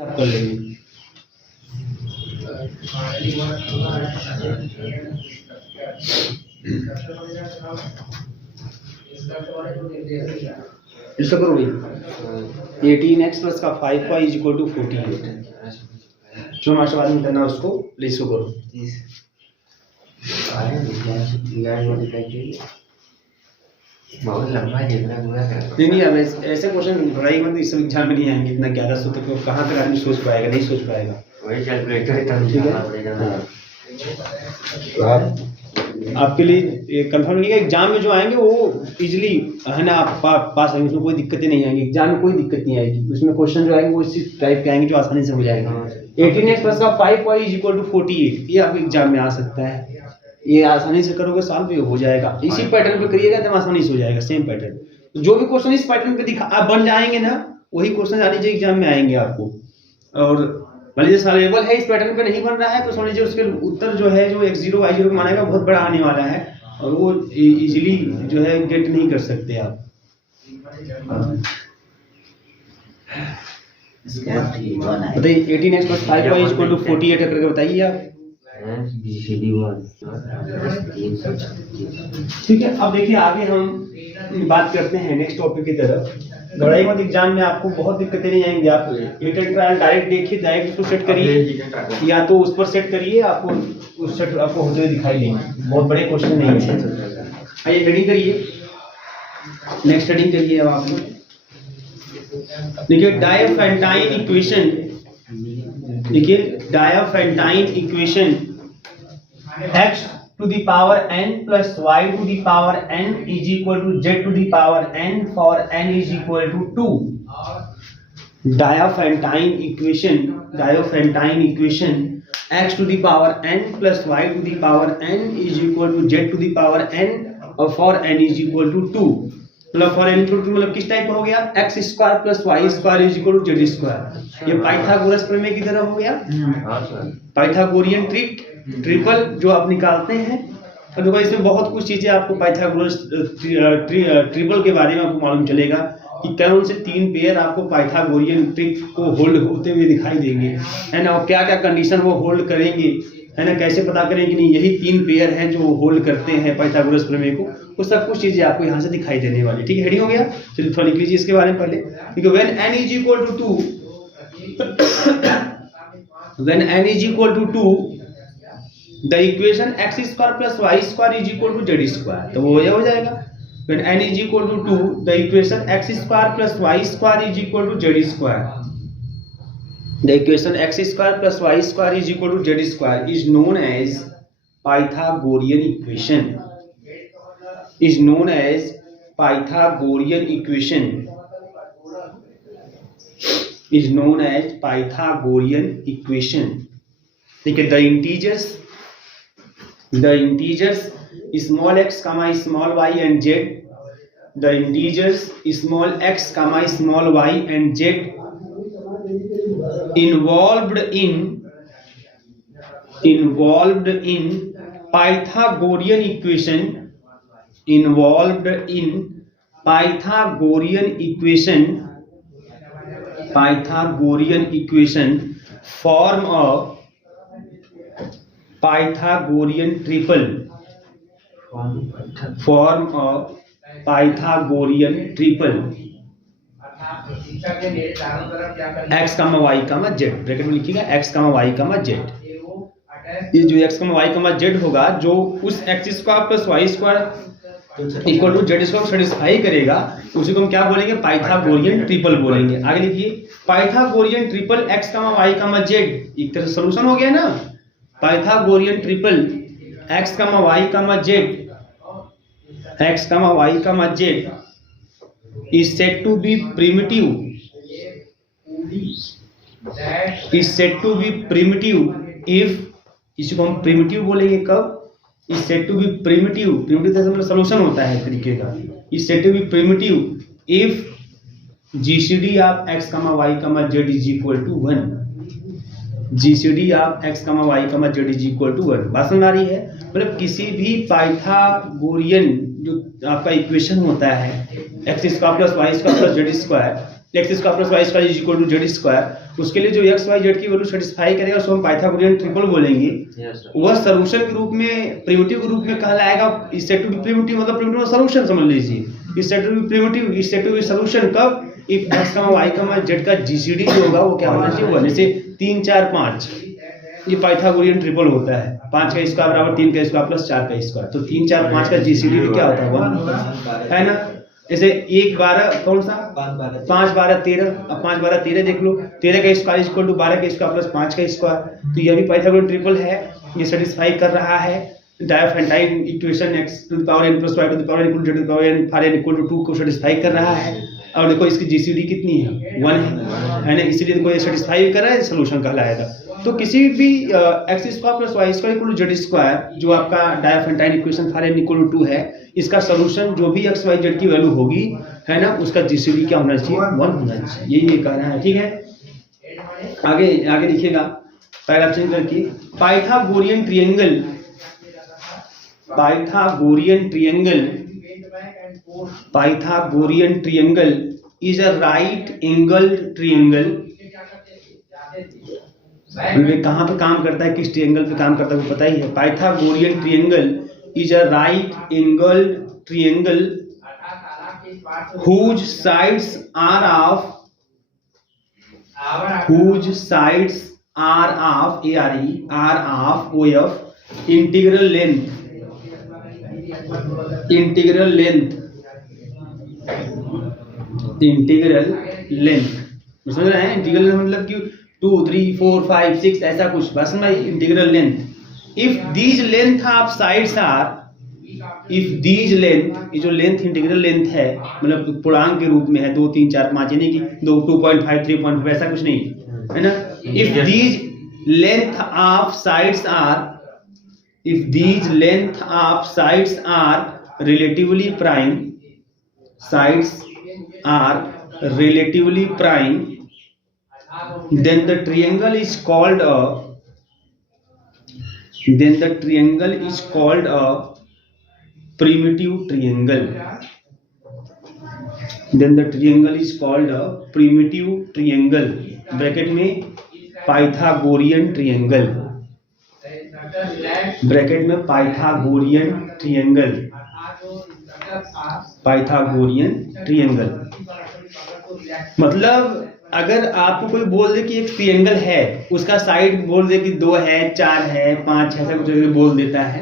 आप कर लेंगे। इसका करो भाई 18x प्लस का 5y इज इक्वल टू 48। जो मास्टर बाद में करना उसको प्लीज को करो। बहुत लंबा जितना पूरा कर नहीं अब ऐसे क्वेश्चन पढ़ाई मतलब इस एग्जाम में नहीं आएंगे इतना 1100 तक, तो कहाँ तक आदमी सोच पाएगा, नहीं सोच पाएगा। वही कैलकुलेटर तब ठीक है जाना पड़ेगा। हाँ। तो आपके लिए कंफर्म नहीं है एग्जाम में जो आएंगे वो इजीली है ना, आप पास आएंगे, उसमें कोई दिक्कतें नहीं आएंगी, एग्जाम में कोई दिक्कत नहीं आएगी। उसमें क्वेश्चन जो आएंगे वो इसी टाइप के आएंगे जो आसानी से हो जाएगा। 18x प्लस का 5y इज इक्वल टू 48 ये आपके एग्जाम में आ सकता है। ये आसानी से करोगे सॉल्व भी हो जाएगा। इसी पैटर्न पे करिएगा तो आसानी से हो जाएगा, सेम पैटर्न। तो जो भी क्वेश्चन इस पैटर्न पे दिखा आप बन जाएंगे ना, वही क्वेश्चन आने चाहिए एग्जाम में आएंगे आपको। और मान लीजिए सॉल्वेबल है इस पैटर्न पे नहीं बन रहा है तो समझ लीजिए उसके उत्तर जो है जो x0 y0 को मानेगा बहुत बड़ा आने वाला है और वो इजीली जो है गेट नहीं कर सकते आप। बताइए 18x plus 5y is equal to 48 करके बताइए आप। ठीक है, अब देखिए आगे हम बात करते हैं नेक्स्ट टॉपिक की तरफ। लड़ाई मत एग्जाम में आपको बहुत दिक्कतें नहीं आएंगी। आप रिटर्न ट्रायल डायरेक्ट देखिए, डायरेक्ट उसको सेट करिए या तो उस पर सेट करिए, आपको उस सेट आपको होते हुए दिखाई देंगे। बहुत बड़े क्वेश्चन नहीं है। आइए हेडिंग करिए, नेक्स्ट हेडिंग करिए। अब आप देखिए डायफेंटाइन इक्वेशन, देखिए डायफेंटाइन equation x to the power n plus y to the power n is equal to z to the power n for n is equal to 2. Diophantine equation x to the power n plus y to the power n is equal to z to the power n और for n is equal to 2। मतलब for n equal to मतलब किस type का हो गया, x square plus y square is equal to z square. ये Pythagoras प्रमेय की तरह हो गया, पाइथागोरियन ट्रिपल जो आप निकालते हैं। और देखो इसमें बहुत कुछ चीजें आपको पाइथागोरस ट्रिपल के बारे में आपको मालूम चलेगा कि कौन से तीन पेयर आपको पाइथागोरियन ट्रिप को होल्ड होते हुए दिखाई देंगे, है ना, और क्या क्या कंडीशन वो होल्ड करेंगे, है ना, कैसे पता करें कि नहीं यही तीन पेयर हैं जो होल्ड करते हैं पाइथागोरस प्रमेय को। वो सब कुछ चीजें आपको यहाँ से दिखाई देने वाली। ठीक है, हेडिंग हो गया। चलिए थोड़ा लिख लीजिए इसके बारे में पहले। ठीक है, when n is equal to 2, when n is equal to 2 the equation x square plus y square is equal to z square, तो वो ये हो जाएगा। when n is equal to 2 the equation x square plus y square is equal to z square, the equation x square plus y square is equal to z square is known as Pythagorean equation, is known as Pythagorean equation, is known as Pythagorean equation। ठीक है, the integers small x comma small y and z, the integers small x comma small y and z involved in Pythagorean equation, involved in Pythagorean equation form a Pythagorean triple, form a Pythagorean triple x comma y comma z, bracket में लिखिएगा x comma y comma z। ये जो x comma y comma z होगा जो उस x square plus y square equal to z square satisfy करेगा, उसी को हम क्या बोलेंगे, पाइथागोरियन ट्रिपल बोलेंगे। आगे लिखिए Pythagorean triple x comma y comma z, एक तरह से सॉल्यूशन हो गया ना। Pythagorean triple x comma y comma z, x comma y comma z is said to be primitive, is said to be primitive if, इसको हम primitive बोलेंगे कब, is said to be primitive, primitive मतलब solution होता है तरीके का, is said to be primitive if GCD of x comma y comma z is equal to 1, GCD of x comma y comma z is equal to 1। बात समझ आ रही है, मतलब किसी भी पाइथागोरियन जो आपका इक्वेशन होता है x square plus y square plus z square, x square plus y square is equal to z square, उसके लिए जो एक्स वाई जेड की वैल्यू सेटिस्फाई करेगा उसको हम पाइथागोरियन ट्रिपल बोलेंगे। वह सॉल्यूशन के रूप में, प्रिमिटिव के रूप में कहलाएगा। इस सेट टू बी प्रिमिटिव मतलब प्रिमिटिव सॉल्यूशन समझ लीजिए। इस सेट टू बी प्रिमिटिव, इस सेट टू बी सॉल्यूशन कब, इफ एक्स वाई जेड का जीसीडी जो होगा वो क्या होना चाहिए, वन। जैसे 3 4 5 ये पाइथागोरियन ट्रिपल होता है। 5 का स्क्वायर बराबर 3 का स्क्वायर प्लस 4 का स्क्वायर, तो 3 4 5 का जीसीडी क्या होता है, 1 है ना। जैसे 1 12 कौन सा, 5 12 13, अब 5 12 13 देख लो, 13 का स्क्वायर इक्वल टू 12 का स्क्वायर प्लस 5 का स्क्वायर, तो यह भी पाइथागोरियन ट्रिपल है। ये सेटिस्फाई कर रहा है Diophantine equation x to the power n plus y to the power n equal to z to the power n for n equal to 2 को सेटिस्फाई कर रहा है। और देखो इसकी जीसीडी कितनी है, 1 है ना, इसीलिए देखो ये सेटिस्फाई कर रहा है, सॉल्यूशन कहलाएगा। तो किसी भी x square plus y square equal to z square जो आपका Diophantine equation for n equal to 2 है, इसका सॉल्यूशन जो भी एक्स वाई जेड की वैल्यू होगी है ना, उसका जीसीडी क्या होना चाहिए, 1 होना चाहिए। ये कह रहा है, ठीक है। आगे आगे लिखिएगा पैराग्राफ चेंज करके, Pythagorean triangle, Pythagorean triangle, Pythagorean triangle is a right angled triangle. कहाँ पे काम करता है, किस ट्रायंगल पे काम करता है वो पता ही है। Pythagorean triangle is a right angled triangle whose sides are of OF integral length, integral length समझ रहे हैं। इंटीग्रल मतलब कि 2 3 4 5 6 ऐसा कुछ, बस में integral length. If these length of sides are, if these length, ये जो लेंथ इंटीग्रल लेंथ है मतलब पूर्णांक के रूप में है 2 3 4 5, यानी कि 2.5 3.5 ऐसा कुछ नहीं है ना। If these length of sides are, if these length of sides are relatively prime, sides are relatively prime, then the triangle is called a, then the triangle is called a primitive triangle, then the triangle is called a primitive triangle, bracket में Pythagorean triangle, bracket में Pythagorean triangle, Pythagorean triangle. मतलब अगर आपको कोई बोल दे कि एक triangle है, उसका साइड बोल दे कि 2 है 4 है 5 है, ऐसा कुछ बोल देता है,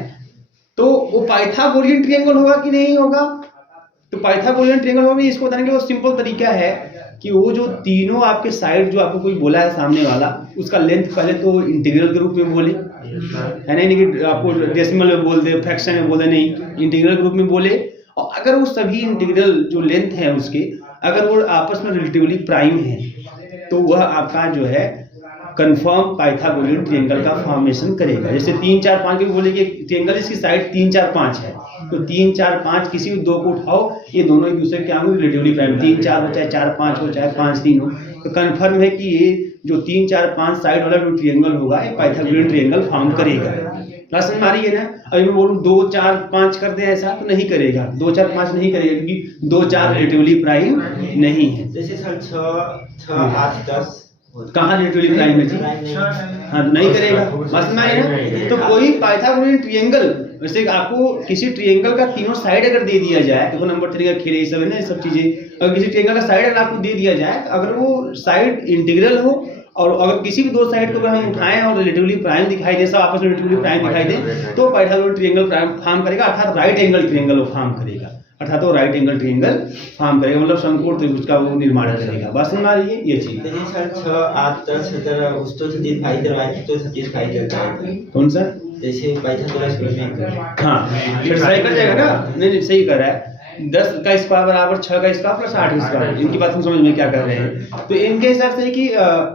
तो वो पाइथागोरियन ट्रायंगल होगा कि नहीं होगा। तो पाइथागोरियन ट्रायंगल होगा, इसको बताने के लिए वो सिंपल तरीका है कि वो जो तीनों आपके साइड जो आपको कोई बोला है सामने वाला, उसका लेंथ पहले तो इंटीग्रल के रूप में बोले, है नहीं कि आपको डेसिमल में बोल दे, फ्रैक्शन में बोले, नहीं, इंटीग्रल के रूप में बोले। और अगर वो सभी इंटीग्रल जो लेंथ है उसके, अगर वो आपस में रिलेटिवली प्राइम है, तो वह आपका जो है कंफर्म पाइथागोरियन ट्रायंगल का फॉर्मेशन करेगा। जैसे 3 4 5 के बोले कि ट्रायंगल इसकी साइड 3 4 5 है, तो 3 4 5 किसी भी 2 को उठाओ, ये दोनों एक दूसरे क्या होंगे, रिलेटिवली प्राइम। 3 4 हो चाहे 4 5 हो चाहे 5 3 हो, तो कंफर्म है कि ये जो 3 4 5 साइड वाला जो ट्रायंगल होगा ये पाइथागोरियन ट्रायंगल फॉर्म करेगा। क्लास में मारी है ना। अभी मैं बोलूँ 2 4 5 कर दे, ऐसा तो नहीं करेगा, 2 4 5 नहीं करेगा, क्योंकि 2 4 रिलेटिवली प्राइम नहीं है। जैसे सर 6 8 10 कहाँ रिलेटिवली प्राइम है जी, हाँ नहीं करेगा, बस में है ना। तो कोई पाइथागोरियन ट्रायंगल, वैसे आपको किसी ट्रायंगल का तीनों साइड अगर दे दिया जाए, देखो नंबर 3 का खेल ये सब है ना, ये सब चीजें, अगर किसी ट्रायंगल का साइड अगर आपको दे दिया जाए, तो अगर वो साइड इंटीग्रल हो और अगर किसी भी 2 साइड को अगर हम उठाएं और रिलेटिवली प्राइम दिखाई दे, सब आपस में रिलेटिवली प्राइम दिखाई दे, तो पाइथागोरियन ट्रायंगल फॉर्म करेगा, अर्थात राइट एंगल ट्रायंगल फॉर्म करेगा, अर्थात वो राइट एंगल ट्रायंगल फॉर्म करेगा, मतलब समकोण त्रिभुज का वो निर्माण करेगा। बस समझ आइए ये चीज। जैसे सर 6 8 10 17 उसको सेटिस्फाई करवाए तो सेटिस्फाई करता है, कौन सा, जैसे पाइथागोरस में हाँ सेटिस्फाई कर जाएगा ना। नहीं सही कर रहा है, 10 का स्क्वायर बराबर 6 का स्क्वायर प्लस 8 स्क्वायर, इनकी बात हम समझ में क्या कर रहे हैं। तो इनके हिसाब से कि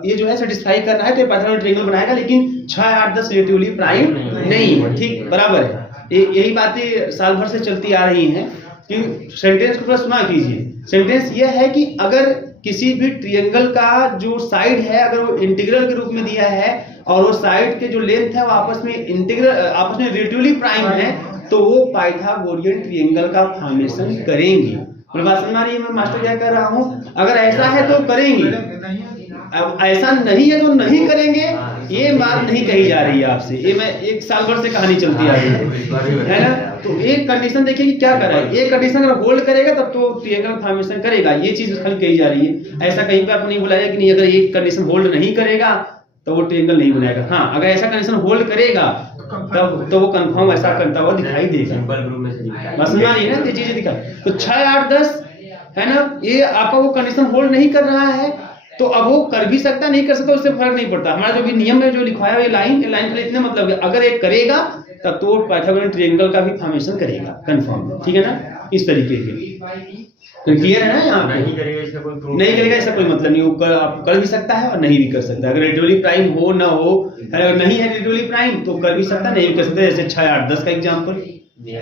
ये जो है सेटिस्फाई कर रहा है, तो पाइथागोरियन ट्रायंगल बनाएगा, लेकिन 6 8 10 रिलेटिवली प्राइम नहीं है, ठीक बराबर है। यही बातें साल भर से चलती आ रही हैं कि सेंटेंस को सुना कीजिए। सेंटेंस ये है कि अगर किसी भी ट्रायंगल का जो साइड है अगर वो इंटीग्रल के रूप में दिया है और वो साइड के जो लेंथ है वो आपस में रिलेटिवली प्राइम है, तो वो पाइथागोरियन ट्रायंगल का फॉर्मेशन करेंगे। बोले बात समझ आ रही है मैं मास्टर क्या कर रहा हूँ? अगर ऐसा है तो करेंगे, अब ऐसा नहीं है तो नहीं करेंगे, ये बात नहीं कही जा रही है आपसे। ये मैं 1 साल भर से कहानी चलती आ रही है ना। तो एक कंडीशन देखिए कि क्या कर रहा है, एक कंडीशन अगर होल्ड करेगा तब तो ट्रायंगल फॉर्मेशन करेगा, ये चीज खाली कही जा रही है। ऐसा कहीं पे आपको नहीं बुलाया कि नहीं अगर ये कंडीशन होल्ड नहीं करेगा तो वो ट्रायंगल नहीं बनाएगा। हाँ, अगर ऐसा कंडीशन होल्ड करेगा तब तो वो कंफर्म ऐसा करता हुआ दिखाई देगा। बस समझ आ रही है ना, ये चीजें दिखा। तो 6, 8, 10 है ना, ये आपका वो कंडीशन होल्ड नहीं कर रहा है तो अब वो कर भी सकता नहीं कर सकता उससे फर्क नहीं पड़ता। हमारा जो भी नियम में जो लिखवाया है लाइन खाली इतने मतलब है, अगर एक करेगा तब तो पाइथागोरन ट्रायंगल का भी फॉर्मेशन करेगा कंफर्म, ठीक है ना, इस तरीके के। तो क्लियर है ना? यहाँ नहीं करेगा इसका कोई प्रूफ नहीं करेगा ऐसा कोई मतलब नहीं, वो आप कर भी सकता है और नहीं भी कर सकता। अगर रेडियोली प्राइम हो ना हो, अगर नहीं है रेडियोली प्राइम तो कर भी सकता नहीं भी कर सकता। जैसे 6, 8, 10 का एग्जाम्पल,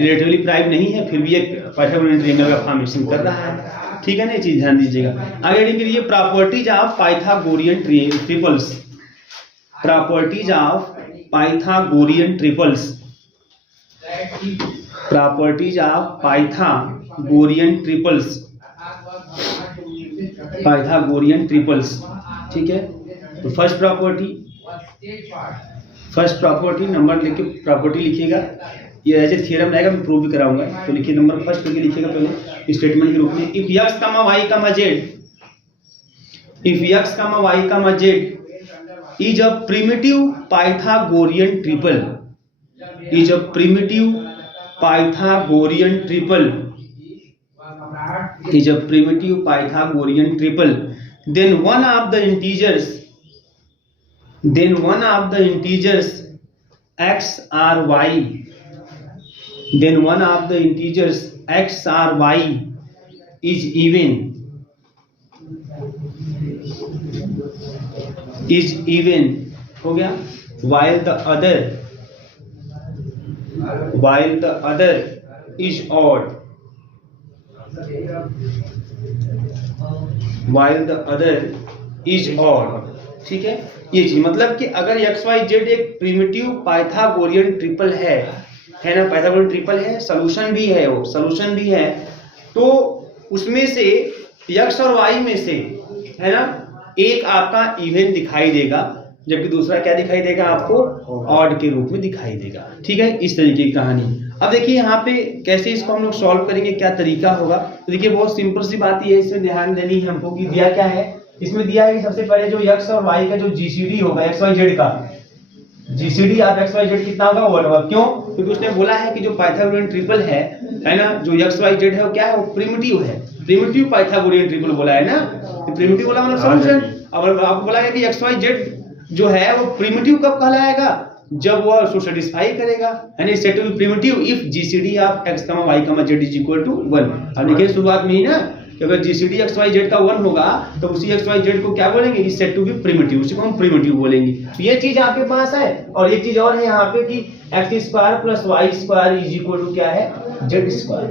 रेडियोली प्राइम नहीं है फिर भी एक पाइथागोरन ट्रायंगल का फॉर्मेशन कर रहा है, ठीक है ना, ये चीज ध्यान दीजिएगा। आगे देखिए properties of Pythagorean triples, properties of Pythagorean triples, properties of Pythagorean triples, Pythagorean triples, ठीक है। तो फर्स्ट प्रॉपर्टी नंबर लिख के प्रॉपर्टी लिखिएगा, ये एज ए थ्योरम रहेगा, मैं प्रूव भी कराऊंगा। तो लिखिए नंबर फर्स्ट करके लिखिएगा पहले स्टेटमेंट के रूप में, if x, y, z, if x, y, z is a primitive Pythagorean triple, is a primitive Pythagorean triple, is a primitive Pythagorean triple, then one of the integers x or y, then one of the integers x or y is even, हो गया, while the other is odd, while the other is odd, ठीक है। ये चीज मतलब कि अगर x y Z एक प्रिमिटिव पाइथागोरियन ट्रिपल है ना, पाइथागोरियन ट्रिपल है, सोल्यूशन भी है, वो सोल्यूशन भी है, तो उसमें से एक्स और वाई में से है ना एक आपका इवन दिखाई देगा, जबकि दूसरा क्या दिखाई देगा आपको, ऑड के रूप में दिखाई देगा, ठीक है। इस तरीके की कहानी। अब देखिए यहाँ पे कैसे इसको हम लोग सॉल्व करेंगे, क्या तरीका होगा। तो देखिए बहुत सिंपल सी बात है, इसमें ध्यान देनी है हमको कि दिया क्या है, इसमें दिया है कि सबसे पहले जो x और y का जो जीसीडी होगा, एक्स वाई जेड का जीसीडी आप एक्स वाई जेड कितना होगा, 1 होगा। क्यों? क्योंकि उसने बोला है कि जो पाइथागोरियन ट्रिपल है ना, जो एक्स वाई जेड है वो क्या है, वो प्रिमिटिव है, प्रिमिटिव पाइथागोरियन ट्रिपल बोला है ना। तो प्रिमिटिव बोला मतलब सॉल्यूशन। अब आपको बोला है कि एक्स वाई जेड जो है वो प्रिमिटिव कब कहलाएगा, जब वो उसको सेटिस्फाई करेगा, यानी set to be primitive if GCD of x, y, z is equal to 1। अब देखिए शुरुआत में ही ना कि अगर जीसीडी एक्स वाई जेड का 1 होगा तो उसी एक्स वाई जेड को क्या बोलेंगे, is set to be primitive, उसी को हम प्रिमिटिव बोलेंगे। तो ये चीज आपके पास है। और एक चीज और है यहाँ पे कि x square plus y square is equal to क्या है, z स्क्वायर।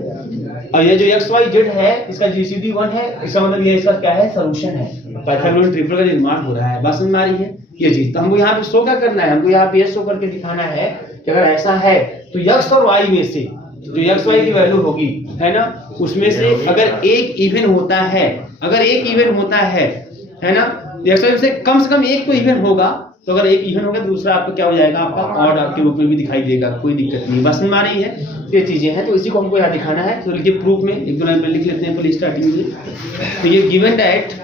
और ये जो एक्स वाई जेड है इसका जीसीडी 1 है, इसका मतलब ये इसका क्या है, सोल्यूशन है, पाइथागोरियन ट्रिपल का निर्माण हो रहा है। बात समझ में आ रही है ये चीज। तो हमको यहाँ पे शो क्या करना है, हमको यहाँ पे शो करके दिखाना है कि अगर ऐसा है तो x और y में से जो x y की वैल्यू होगी है ना, उसमें से अगर एक इवन होता है, अगर एक इवन होता है ना, x y से कम एक तो इवन होगा। तो अगर एक इवन होगा तो दूसरा आपका क्या हो जाएगा, आपका ऑड के रूप में भी दिखाई देगा, कोई दिक्कत नहीं। बस समझ आ रही है, ये चीजें हैं। तो इसी को हमको यहाँ दिखाना है। तो लिखिए प्रूफ में एक दो लाइन में लिख लेते हैं पहले स्टार्टिंग में। तो ये given that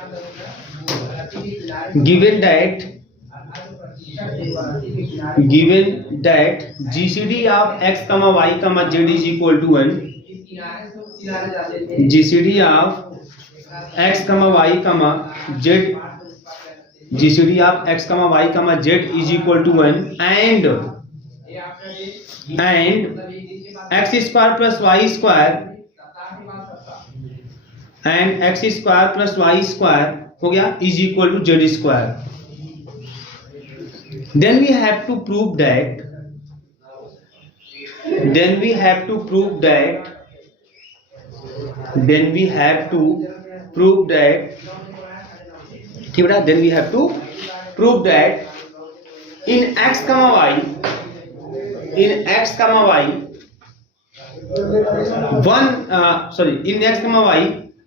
GCD of x, y, z is equal to 1, GCD of x, y, z, GCD of x, y, z is equal to 1 and x square plus y square and x square plus y square हो गया is equal to z square. Then we have to prove that in x, y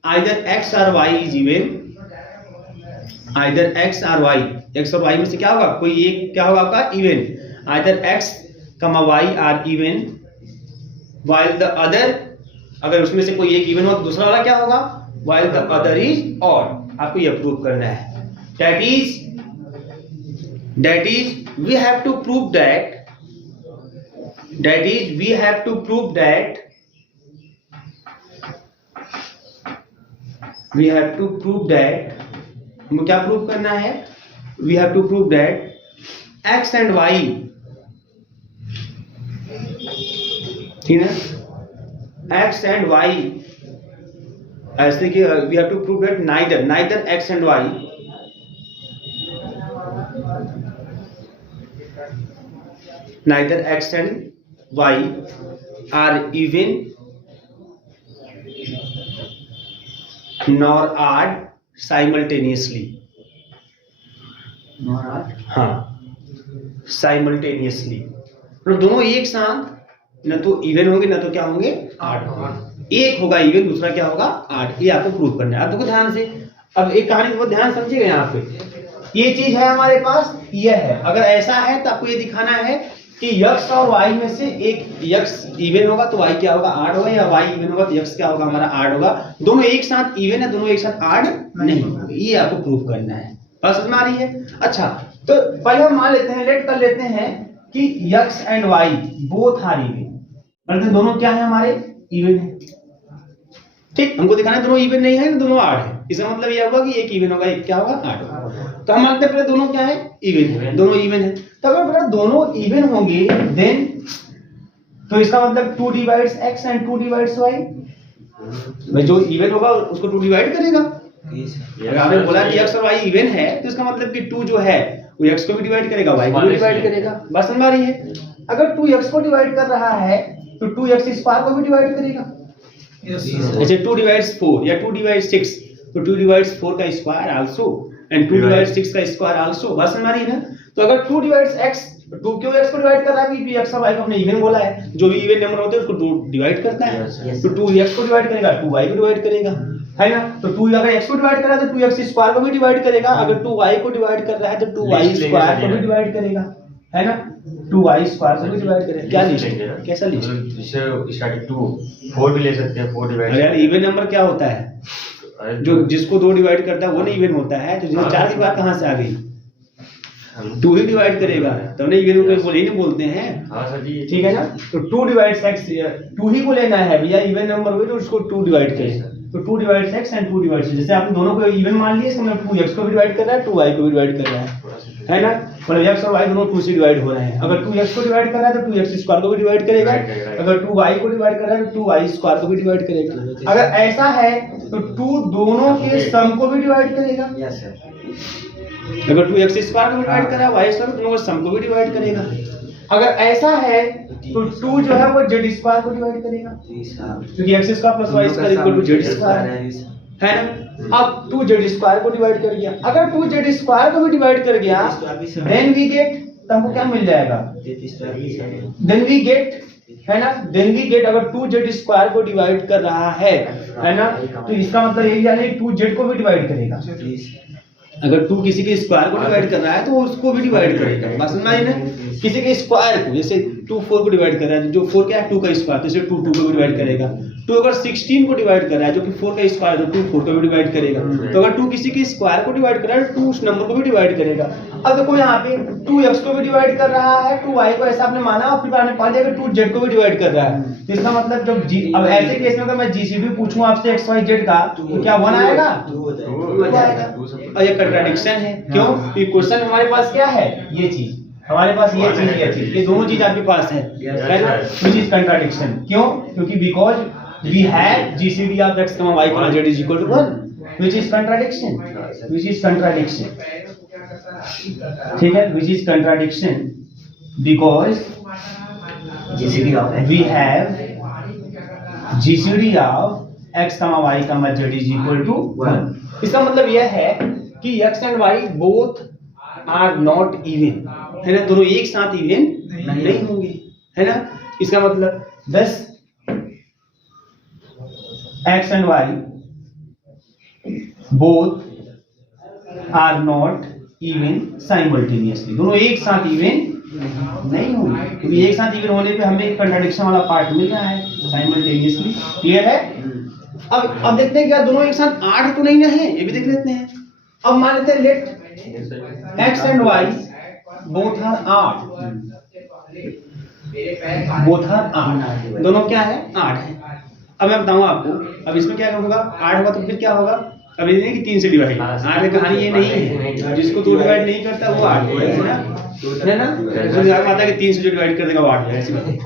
either x और y is even, either x और y, x और y में से क्या होगा, कोई एक क्या होगा आपका even, either x, y are even while the other, अगर उसमें से कोई एक इवन हो तो दूसरा वाला क्या होगा, while the other is odd। आपको ये प्रूव करना है। that is we have to prove that, that is we have to prove that, we have to prove that, हमें क्या प्रूव करना है, we have to prove that x and y, ठीक है, x and y, ऐसे कि we have to prove that neither x and y, neither x and y are even nor odd simultaneously, हाँ simultaneously, मतलब दोनों एक साथ न तो इवन होंगे न तो क्या होंगे आठ, एक होगा इवन, दूसरा क्या होगा आठ। ये आपको प्रूव करना है। आप देखो ध्यान से, अब एक कहानी बहुत ध्यान समझिएगा। यहाँ पे ये चीज है हमारे पास, ये है, अगर ऐसा है तो आपको ये दिखाना है कि x और y में से एक x इवन होगा तो y क्या होगा आड होगा, या y इवन होगा तो x क्या होगा हमारा आड होगा। दोनों एक साथ इवन है, दोनों एक साथ आड नहीं होंगे, ये आपको प्रूव करना है। बात समझ में आ रही है? अच्छा, तो पहले हम मान लेते हैं, लेट कर लेते हैं कि x and y both are even, मतलब दोनों क्या है हमारे इवन है। ठीक, हमको दिखाना है दोनों इवन नहीं है, दोनों आड है। इसका मतलब यह होगा कि एक इवन होगा, एक क्या होगा आड होगा। तो हम मानते हैं पहले दोनों क्या है इवन है, दोनों इवन है। तो अगर बेटा दोनों इवन होंगे देन, तो इसका मतलब 2 divides x and 2 divides y, भाई जो इवन होगा उसको 2 डिवाइड करेगा। अगर आपने बोला कि x और y इवन है तो इसका मतलब कि 2 जो है वो x को भी डिवाइड करेगा, y को भी डिवाइड करेगा। बात समझ आ रही है? अगर 2x को डिवाइड कर रहा है तो 2x स्क्वायर को भी डिवाइड करेगा। जैसे 2 डिवाइड्स 4 या 2 डिवाइड्स 6, तो 2 डिवाइड्स 4 का स्क्वायर आल्सो एंड 2 डिवाइड्स 6 का स्क्वायर आल्सो। बात समझ आ रही है ना? तो अगर 2 डिवाइड्स x, 2 क्यों x को डिवाइड कर रहा है, क्योंकि x और y को हमने इवन बोला है, जो भी इवन नंबर होते हैं उसको 2 डिवाइड करता है। तो 2x को डिवाइड करेगा, 2y को डिवाइड करेगा, है ना? तो 2 अगर x को डिवाइड कर रहा है तो 2x स्क्वायर को भी डिवाइड करेगा, अगर 2y को डिवाइड कर रहा है तो 2y स्क्वायर को भी डिवाइड करेगा, है ना? 2y स्क्वायर को भी डिवाइड करेगा। क्या लिस्ट, कैसा लिस्ट? जैसे स्टार्टिंग 2 4 भी ले सकते हैं, 4 डिवाइड। अरे यार इवन नंबर क्या होता है, जो जिसको 2 डिवाइड करता है वो नहीं इवन होता है। तो जिसको 4 की बात कहाँ से आ गई, 2 ही डिवाइड करेगा तब नहीं इवन को बोल ही नहीं बोलते हैं। हाँ सर जी, ठीक है ना? तो 2 डिवाइड्स x, 2 ही को लेना है भैया, इवन नंबर हुए तो उसको 2 डिवाइड करें। तो 2 डिवाइड्स x एंड 2 डिवाइड्स, जैसे आपने दोनों को इवन मान लिया, इसका मतलब 2x को भी डिवाइड कर रहा है, 2y को भी डिवाइड कर रहा है ना? मतलब x और y दोनों 2 से डिवाइड हो रहे हैं। अगर 2x को डिवाइड कर रहा है तो 2x स्क्वायर को भी डिवाइड करेगा, अगर 2y को डिवाइड कर रहा है तो 2y स्क्वायर को भी डिवाइड करेगा। अगर ऐसा है तो 2 दोनों के सम को भी डिवाइड करेगा। अगर 2x स्क्वायर को डिवाइड कर रहा है, y स्क्वायर दोनों के सम को भी डिवाइड करेगा। अगर ऐसा है तो 2 जो है वो z स्क्वायर को डिवाइड करेगा, क्योंकि x square plus y square equal to z square है ना? अब 2 z स्क्वायर को डिवाइड कर दिया, अगर 2 z स्क्वायर को भी डिवाइड कर गया देन वी गेट, तुमको क्या मिल जाएगा, देन वी गेट, है ना? देन वी गेट, अगर 2 z स्क्वायर को डिवाइड कर रहा है ना, तो इसका मतलब यही है 2 z को भी डिवाइड करेगा। अगर 2 किसी के स्क्वायर को डिवाइड कर रहा है तो उसको भी डिवाइड करेगा। बात समझ आई ना? किसी के स्क्वायर को, जैसे 2 4 को डिवाइड कर रहा है, जो 4 क्या है 2 का स्क्वायर, तो इसे 2 2 को भी डिवाइड करेगा। 2 अगर 16 को डिवाइड कर रहा है जो कि 4 का स्क्वायर है, तो 2 4 को भी डिवाइड करेगा। तो अगर 2 किसी के स्क्वायर को डिवाइड कर रहा है तो 2 उस नंबर को भी डिवाइड करेगा। अब देखो यहाँ पे 2x को भी डिवाइड कर रहा है, 2y को ऐसा आपने माना, और फिर आपने पा लिया कि 2z को भी डिवाइड कर रहा है। तो इसका मतलब जब अब ऐसे केस में अगर मैं जीसीडी पूछूं आपसे x y z का, तो क्या 1 आएगा? 2 आएगा। और ये कंट्राडिक्शन है, क्यों? कि क्वेश्चन हमारे पास क्या है, ये चीज हमारे पास, ये चीज, ये दोनों चीज आपके पास है ना? Which is contradiction. क्यों? क्योंकि because we have GCD of x, y, z is equal to 1, which is contradiction, which is contradiction. ठीक है, which is contradiction because GCD of we have GCD of x, y, z is equal to 1। इसका मतलब यह है कि x and y both are not even, है ना? दोनों एक साथ इवन नहीं होंगे, है ना? इसका मतलब 10 x and y both are not even simultaneously, दोनों एक साथ इवन नहीं होंगे, क्योंकि एक साथ इवन होने पे हमें एक कंट्राडिक्शन वाला पार्ट मिल रहा है साइमल्टेनियसली। क्लियर है? अब देखते हैं क्या दोनों एक साथ 8 तो नहीं ना है, ये भी देख लेते हैं। अब मान लेते हैं let x and y both are 8, both are 8, दोनों क्या है 8 है। अब मैं बताऊं आपको, अब इसमें क्या होगा, 8 होगा तो फिर क्या होगा, अब ये नहीं कि 3 से डिवाइड, 8 की कहानी ये नहीं है, जिसको 2 डिवाइड नहीं करता वो 8 है ना, तो आता है कि 3 से जो डिवाइड कर देगा वो 8 है, ऐसी बात है,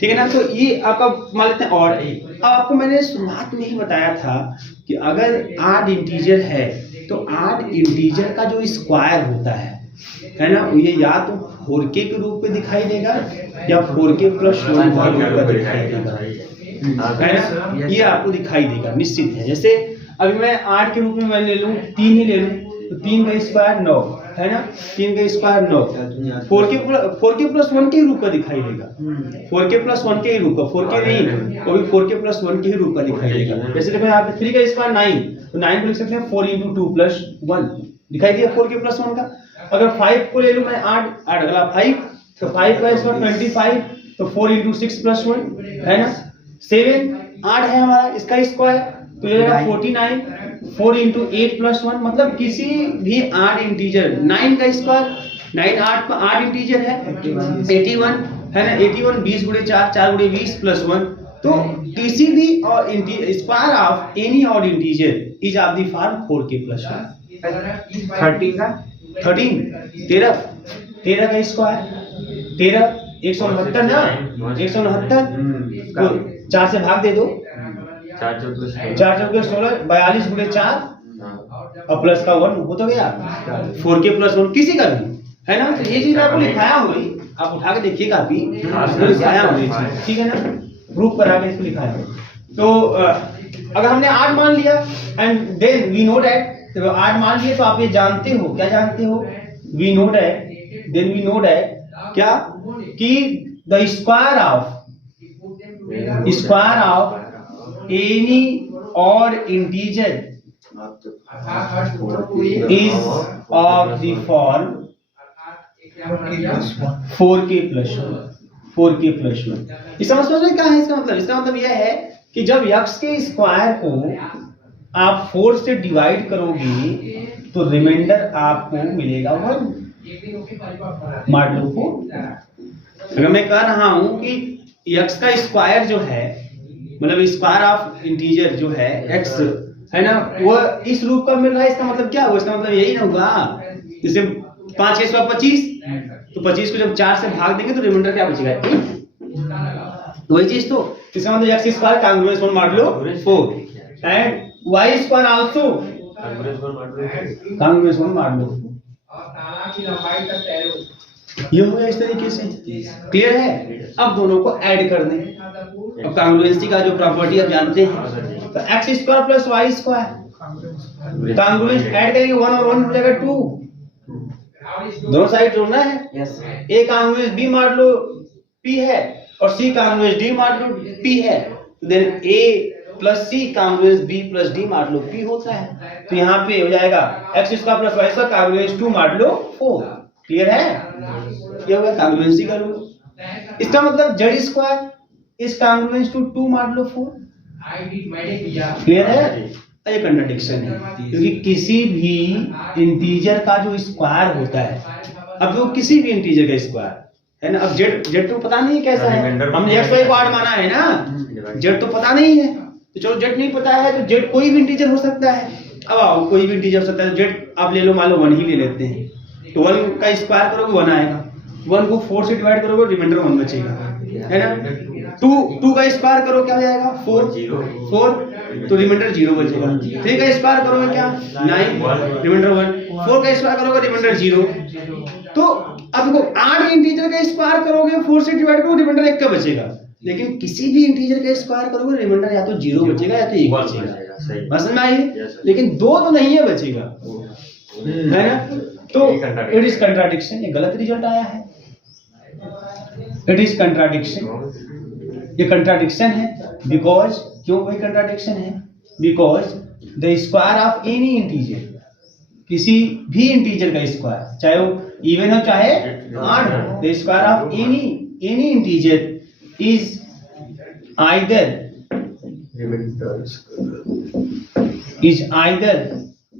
ठीक है ना। तो ये आपका मान लेते हैं। और अब आपको मैंने शुरुआत में ही बताया था कि अगर 8 इंटीजर है तो 8 इंटीजर का जो स्क्वायर होता है ना, ये या तो 4k के रूप में दिखाई देगा या 4k प्लस 1 के रूप में दिखाई देगा, है ना, ये आपको दिखाई देगा निश्चित है। जैसे अभी मैं 8 के रूप में मैं ले लूं, 3 ही ले लूं, तो 3 का स्क्वायर 9 है ना, 3 का स्क्वायर 9, 4k प्लस 1 के ही रूप का दिखाई देगा, 4k प्लस 1 के ही रूप का, 4k नहीं, वो भी 4k प्लस 1 के ही रूप का दिखाई देगा। जैसे देखो यहाँ पे 3 का स्क्वायर 9, तो 9 को लिख सकते हैं 4 × 2 + 1 दिखाई दिया 4k प्लस 1 का। अगर 5 को ले लूं मैं 8 अगला 5, तो 5 का स्क्वायर 25, तो 4 × 6 + 1 है ना, 7 8 है हमारा इसका स्क्वायर, तो ये 49, 4 × 8 + 1, मतलब किसी भी 8 इंटीजर, 9 का स्क्वायर 9 8 इंटीजर है 81 है ना, 81 20 × 4 4 × 20 + 1, तो किसी भी square of any odd integer is of the form 4k + 1। 13 का 13 का स्क्वायर 13 169 ना, 169 को 4 से भाग दे दो, 4 चौके 16, 42 × 4 और प्लस का 1 हो तो गया 4k + 1 किसी का भी है ना। तो ये चीज आपको लिखाया होगी, आप उठा के देखिएगा अभी लिखाया होगा, ठीक है ना, प्रूफ करा के इसको लिखाया होगा। तो अगर हमने 8 मान लिया and then we know that, तो 8 मान लिए तो आप ये जानते हो, क्या जानते हो, we know that, then we know that क्या, कि the square of any odd integer is of the form 4k + 1, 4k + 1। इसका मतलब क्या है, इसका मतलब यह है कि जब x के स्क्वायर को आप 4 से डिवाइड करोगे तो रिमाइंडर आपको मिलेगा 1, मान लो 4। अगर मैं कह रहा हूं कि x का स्क्वायर जो है, मतलब स्क्वायर ऑफ इंटीजर जो है x है ना, वो इस रूप का मिल रहा है, इसका मतलब क्या हुआ, इसका मतलब यही ना होगा, जैसे 5 के स्क्वायर 25, तो 25 को जब 4 से भाग देंगे तो रिमाइंडर क्या बचेगा 1, वही चीज। तो इसका मतलब x स्क्वायर कांग्रुएंस 1 मान लो 4 एंड y स्क्वायर आल्सो कांग्रुएंस 1 मान लो, ये हो गया इस तरीके से। क्लियर है? अब दोनों को ऐड कर दें। अब कांग्रुएंसी का जो प्रॉपर्टी आप जानते हैं, तो x square plus y square congruence add करेंगे 1 और 1 हो जाएगा 2, दोनों साइड जोड़ना है। a कांग्रुएंस b मान लो p है और c कांग्रुएंस d मान लो p है, तो then a plus c congruence b plus d मान लो p होता है। तो यहाँ पे हो जाएगा x square plus y square congruence 2 मान लो 4। क्लियर है? ये हो गया कांग्रुएंसी का रूल। इसका मतलब z स्क्वायर इज कांग्रुएंस टू 2 मान लो 4। क्लियर है? ये कंट्राडिक्शन है, क्योंकि किसी भी इंटीजर का जो स्क्वायर होता है, अब वो किसी भी इंटीजर का स्क्वायर है ना, अब z तो पता नहीं कैसा है, हमने x y को 8 माना है ना, z तो पता नहीं है, तो चलो z नहीं पता है तो z कोई भी इंटीजर हो सकता है। अब आओ कोई भी इंटीजर हो सकता है, z आप ले लो, मान लो 1 ही ले लेते हैं, तो 1 का स्क्वायर करोगे 1 आएगा, 1 को 4 से डिवाइड करोगे रिमाइंडर 1 बचेगा, है ना। 2 का स्क्वायर करो क्या हो जाएगा 4 तो रिमाइंडर 0 बचेगा। 3 का स्क्वायर करोगे क्या 9 रिमाइंडर 1, 4 का स्क्वायर करोगे रिमाइंडर 0। तो अब देखो 8 इंटीजर का स्क्वायर करोगे 4 से डिवाइड करोगे रिमाइंडर 1 का बचेगा, लेकिन किसी भी इंटीजर का स्क्वायर करोगे रिमाइंडर या तो 0 बचेगा या तो 1 बचेगा। बस में आई, लेकिन 2 तो नहीं है बचेगा, है ना। तो इट इज कंट्राडिक्शन, ये गलत रिजल्ट आया है, इट इज कंट्राडिक्शन, ये कंट्राडिक्शन है। बिकॉज क्यों भाई कंट्राडिक्शन है? Because the square of any integer, किसी भी इंटीजर का स्क्वायर, चाहे वो इवन हो चाहे ऑड हो, the square of any integer is either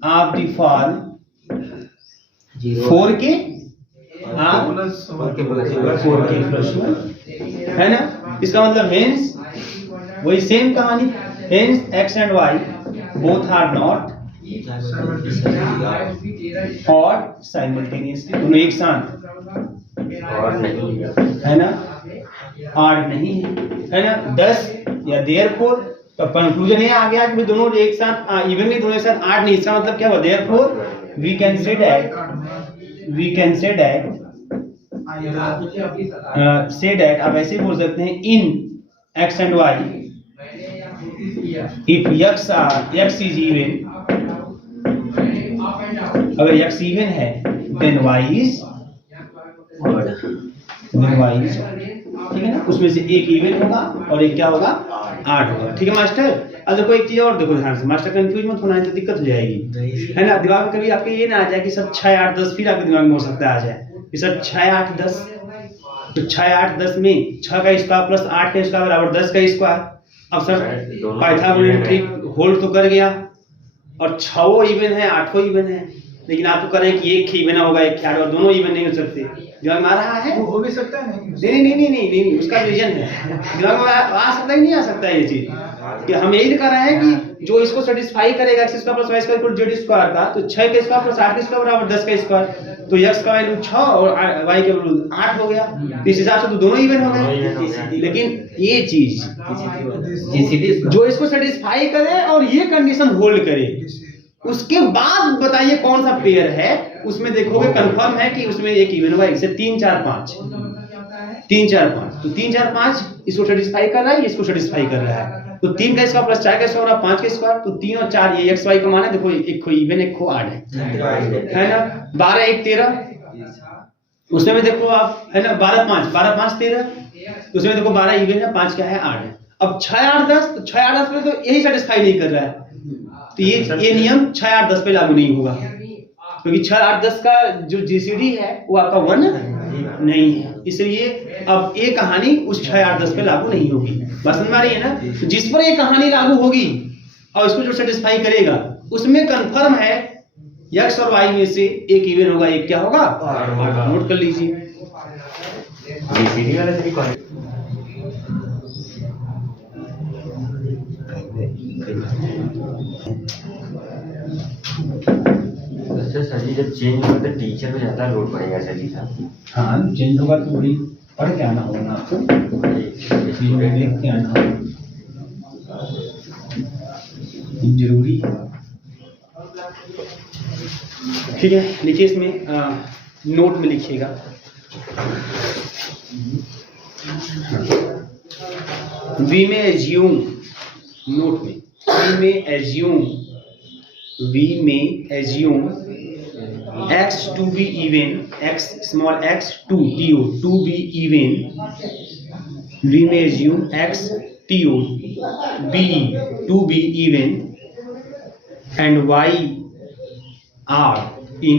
of the form 4 के प्लस 1, है ना। इसका मतलब हेंस वही सेम कहानी, hence x and y both are not और साइमल्टेनियसली, दोनों एक साथ है ना, ऑड नहीं है ना। 10 या देयरफॉर, तो कंक्लूजन ये आ गया कि दोनों एक साथ इवन नहीं, दोनों एक साथ ऑड नहीं। इसका मतलब क्या हुआ, therefore we can say that आप ऐसे बोल सकते हैं इन x and y if x is even, अगर x even है then y is odd, ठीक है ना। उसमें से एक इवन होगा और एक क्या होगा, ऑड होगा, ठीक है मास्टर। अब देखो एक चीज और देखो ध्यान से, मास्टर कंफ्यूज मत होना है तो दिक्कत हो जाएगी, है ना। दिमाग में कभी आपके ये ना आ जाए कि सब 6 8 10, फिर आपके दिमाग में हो सकता है आ जाए कि सब 6 8 10, तो 6 8 10 में 6 का स्क्वायर प्लस 8 का स्क्वायर बराबर 10 का स्क्वायर। अब सर पाइथागोरस ट्रिक होल्ड तो कर गया, और 6 इवन है 8 इवन है, लेकिन आप तो करें कि एक ही इवन होगा एक ख्याल, और दोनों इवन नहीं हो सकते। दिमाग में आ रहा है, हो भी सकता है नहीं, उसका रीजन है, दिमाग में आ सकता है, नहीं आ सकता है ये चीज, कि हम यही कर रहे हैं कि जो इसको सेटिस्फाई करेगा x square plus y square equal z square का, तो 6 के स्क्वायर प्लस 8 के स्क्वायर बराबर 10 का स्क्वायर, तो x का वैल्यू 6 और y के वैल्यू 8 हो गया, तो इस हिसाब से तो दोनों इवन हो गए। लेकिन ये चीज जो इसको सेटिस्फाई करे और ये कंडीशन होल्ड करे, उसके बाद बताइए कौन सा पेयर है, उसमें देखोगे कंफर्म है कि उसमें एक इवन होगा। 1 से 3 4 5 3 4 5, तो 3 4 5 इसको सेटिस्फाई कर रहा है, इसको सेटिस्फाई कर रहा है, तो 3 का स्क्वायर प्लस 4 का स्क्वायर और 5 का स्क्वायर, तो 3 और 4 ये x y का मान है। देखो एक को इवन एक को ऑड है ना। 12 1 13, उसमें में देखो आप, है ना, 12 5 13, उसमें देखो 12 इवन है, 5 क्या है, ऑड है। अब 6 8 10, तो 6 8 10 पे तो यही सेटिस्फाई नहीं कर रहा है, तो ये नियम 6 8 10 पे लागू नहीं होगा, क्योंकि 6 8 10 का जो जीसीडी है वो आपका 1 नहीं है, इसलिए अब ये कहानी उस 6 8 10 पे लागू नहीं होगी। बात समझ में आ रही है ना। तो जिस पर ये कहानी लागू होगी और इसको जो सेटिस्फाई करेगा, उसमें कंफर्म है x और y में से एक इवन होगा, एक क्या होगा, नोट कर लीजिए। जीसीडी वाला से भी सर जी जब चेंज होगा तो टीचर पे ज्यादा लोड पड़ेगा सर जी साहब। हाँ चेंज होगा तो वही पढ़ के आना होगा आपको, देख के आना होगा, जरूरी है, ठीक है। लिखिए इसमें नोट में लिखिएगा, वी में एज्यूम, नोट में वी में assume x to be even, x small x to be even, we may assume x to be even and y odd in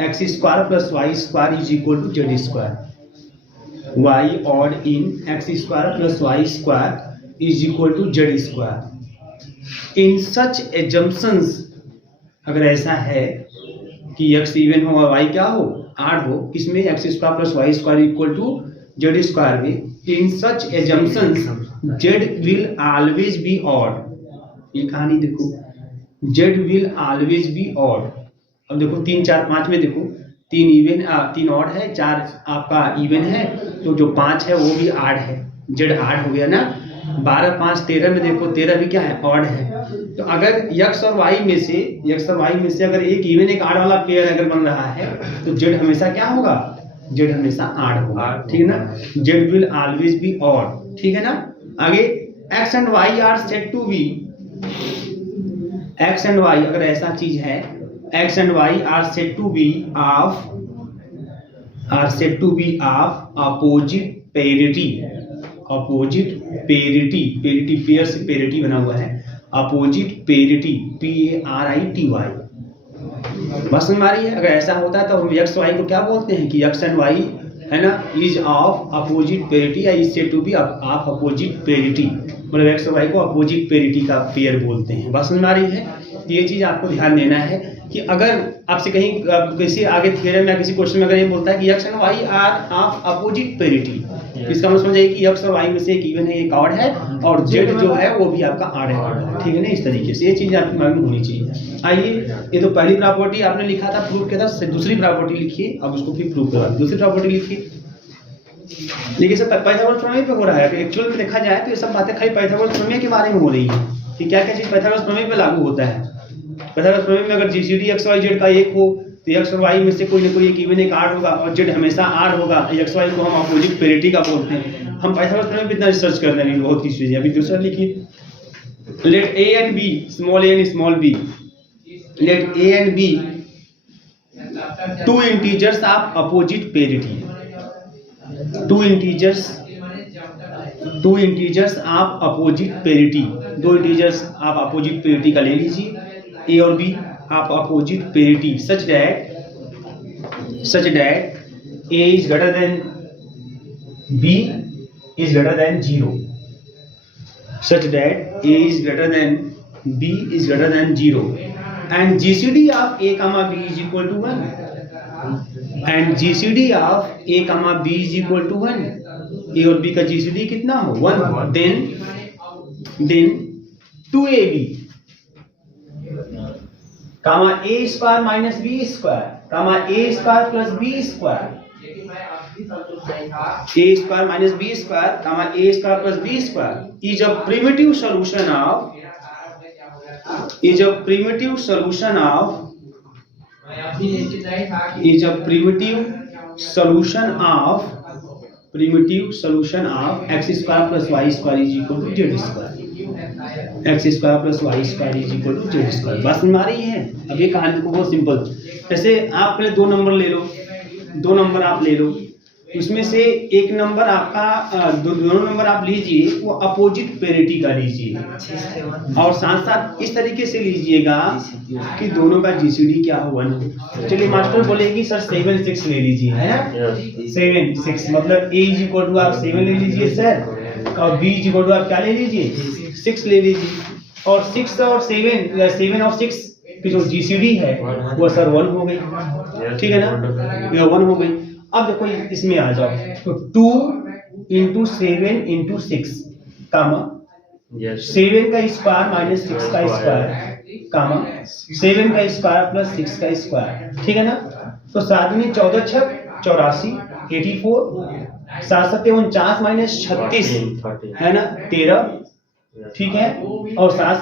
x square plus y square is equal to z square, y odd in x square plus y square is equal to z square. In such assumptions, अगर ऐसा है कि x even हो और y क्या हो, odd हो, किसमें x square plus y square equal to z square में, in such assumptions z will always be odd। ये कहानी देखो, z will always be odd। अब देखो 3 4 5 में देखो 3 इवन 3 ऑड है, 4 आपका इवन है, तो जो 5 है वो भी ऑड है, z ऑड हो गया ना। 12 5 13 में देखो 13 भी क्या है, ऑड है। तो अगर x और y में से अगर एक इवन एक ऑड वाला पेयर अगर बन रहा है, तो z हमेशा क्या होगा, z हमेशा ऑड होगा, ठीक है ना। z will always be odd, ठीक है ना। आगे x and y are said to be, x and y अगर ऐसा चीज है, x and y are said to be of opposite parity, opposite parity, parity pair से पेरिटी बना हुआ है, अपोजिट पेरिटी PARITY, बस समझ में आ रही है। अगर ऐसा होता है तो हम एक्स वाई को क्या बोलते हैं कि एक्स एंड वाई है ना इज ऑफ अपोजिट पेरिटी या is said to be of opposite parity, मतलब एक्स और वाई को अपोजिट पेरिटी का पेयर बोलते हैं। बस समझ में आ रही है। ये चीज आपको ध्यान देना है कि अगर आपसे कहीं किसी आगे थ्योरम या किसी क्वेश्चन में अगर ये बोलता है कि x and y are of opposite parity, इसका मतलब समझिए कि एक्स और वाई में से एक इवन है एक ऑड है और जेड जो है वो भी आपका ऑड है, ठीक है ना। इस तरीके से ये चीज आपके दिमाग में होनी चाहिए। आइए, ये तो पहली प्रॉपर्टी आपने लिखा था प्रूव किया था, दूसरी प्रॉपर्टी लिखिए, अब उसको फिर प्रूव करवा। दूसरी प्रॉपर्टी लिखिए, लेकिन सब पाइथागोरस प्रमेय पे हो रहा है। एक्चुअल में देखा जाए तो ये सब बातें खाली पाइथागोरस प्रमेय के बारे में हो रही है कि क्या क्या चीज पाइथागोरस प्रमेय पे लागू होता है। पाइथागोरस प्रमेय में अगर जीसीडी एक्स वाई जेड का एक हो तो एक्स और वाई में से कोई ना कोई एक इवन एक आर होगा और जेड हमेशा आर होगा। एक्स वाई को हम अपोजिट पेरिटी का बोलते हैं। हम पाइथागोरस प्रमेय पे इतना रिसर्च कर रहे हैं, बहुत ही चीजें। अभी दूसरा लिखिए, let a and b small a and small b, let a and b two integers of opposite parity, two integers आप अपोजिट पेरिटी, दो इंटीजर्स आप अपोजिट पेरिटी का ले लीजिए, ए और बी आप opposite parity, such that a is greater than b is greater than 0, such that a is greater than b is greater than 0 and GCD of a comma b is equal to 1, and GCD of a comma b is equal to 1, a और b का GCD कितना हो 1, then 2ab comma a square minus b square comma a square plus b square, a square minus b square comma a square plus b square is a primitive solution of x square plus y square is equal to z square, x square plus y square is equal to z square। बात समझ आ रही है। अब ये कहानी को बहुत simple, जैसे आप पहले दो नंबर ले लो, दो नंबर आप ले लो, उसमें से एक नंबर आपका दोनों नंबर आप लीजिए वो अपोजिट पेरिटी का लीजिए और साथ साथ इस तरीके से लीजिएगा कि दोनों का जीसीडी क्या हो 1 हो। चलिए मास्टर बोलेगी सर 7 6 ले लीजिए, है ना 7 6, मतलब a इज इक्वल टू आप 7 ले लीजिए सर और b इज इक्वल टू आप क्या ले लीजिए 6 ले लीजिए, और 6 और 7 और 6 की जो जीसीडी है वो सर 1 हो गई, ठीक है ना, ये 1 हो गई। अब देखो इसमें आ जाओ तो 2 into 7 into 6 कामा 7 का स्क्वायर माइनस 6 का स्क्वायर कामा 7 का स्क्वायर प्लस 6 का स्क्वायर, ठीक है ना। तो 7 में 14 6 84 84, 7 7 49 माइनस 36 है ना 13, ठीक है, और 7